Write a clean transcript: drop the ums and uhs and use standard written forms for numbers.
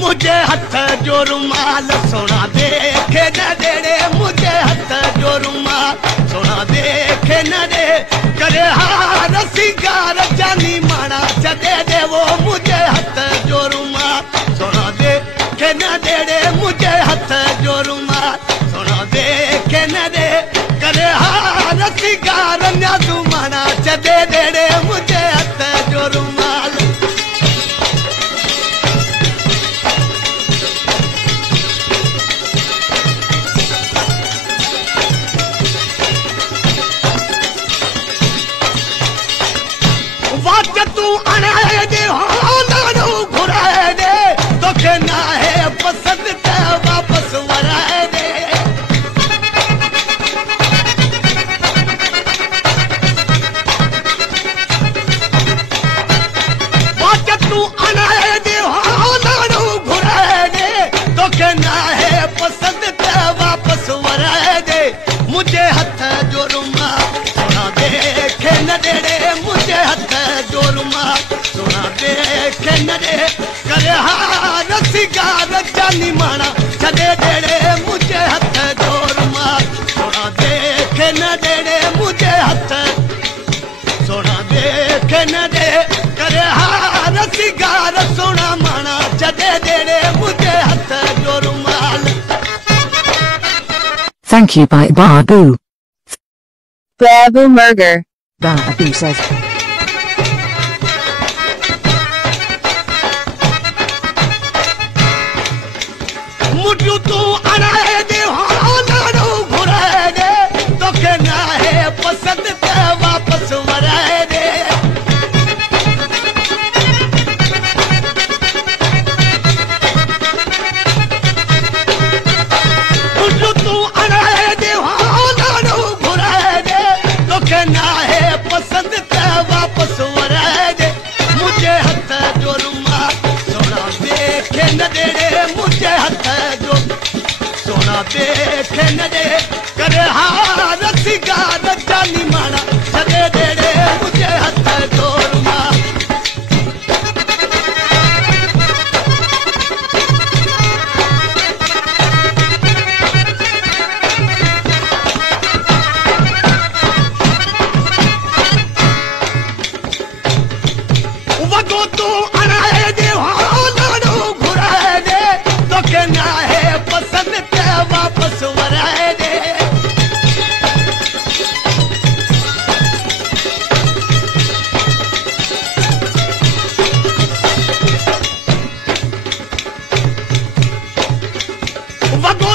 मुझे हथ जो रुमाल सोना देखे न देड़े मुझे हथ जो रुमाल सोना देखे न दे करे हार सिंगार जानी माना चदे दे वो मुझे हथ जो रुमाल सोना देखे न देड़े मुझे हथ जो रुमाल सोना देखे न दे करे हार सिंगार न्यादू माना चदे देड़े मुझे हथ जो रुमाल तू अनाए दे हालानो घुराए दे तोखे ना है पसंद ते वापस वराए दे बात तू अनाए दे हालानो घुराए दे तोखे ना है पसंद ते वापस वराए दे मुझे हथ जो रुमाल सोना देखे न देड़े मुझे हथ जो रुमाल सोना देखे न दे करे हार सिंगार जानी माना चले देड़े मुझे हथ जो रुमाल सोना देखे न देड़े मुझे हथ सोना देखे न दे करे हार सिंगार सोना माना चले देड़े मुझे हथ जो रुमाल. Thank you by Babu. Babu Murger. Babu says. मुझू तू अनाए दे हालानो घुराए दे तोखे ना है पसंद ते वापस वराए दे मुझू तू अनाए दे हालानो घुराए दे तोखे ना है पसंद ते वापस वराए दे मुझे हथ जो रुमाल सोना देखे न देड़े मुझे हथ जो सोना देखे न दे करे हार सिंगार जानी माना चले देड़े मुझे हथ जो रुमाल वगो तू अनाए दे हालानो घुराए दे तोखे ना है पसंद ते वापस वराए दे वगो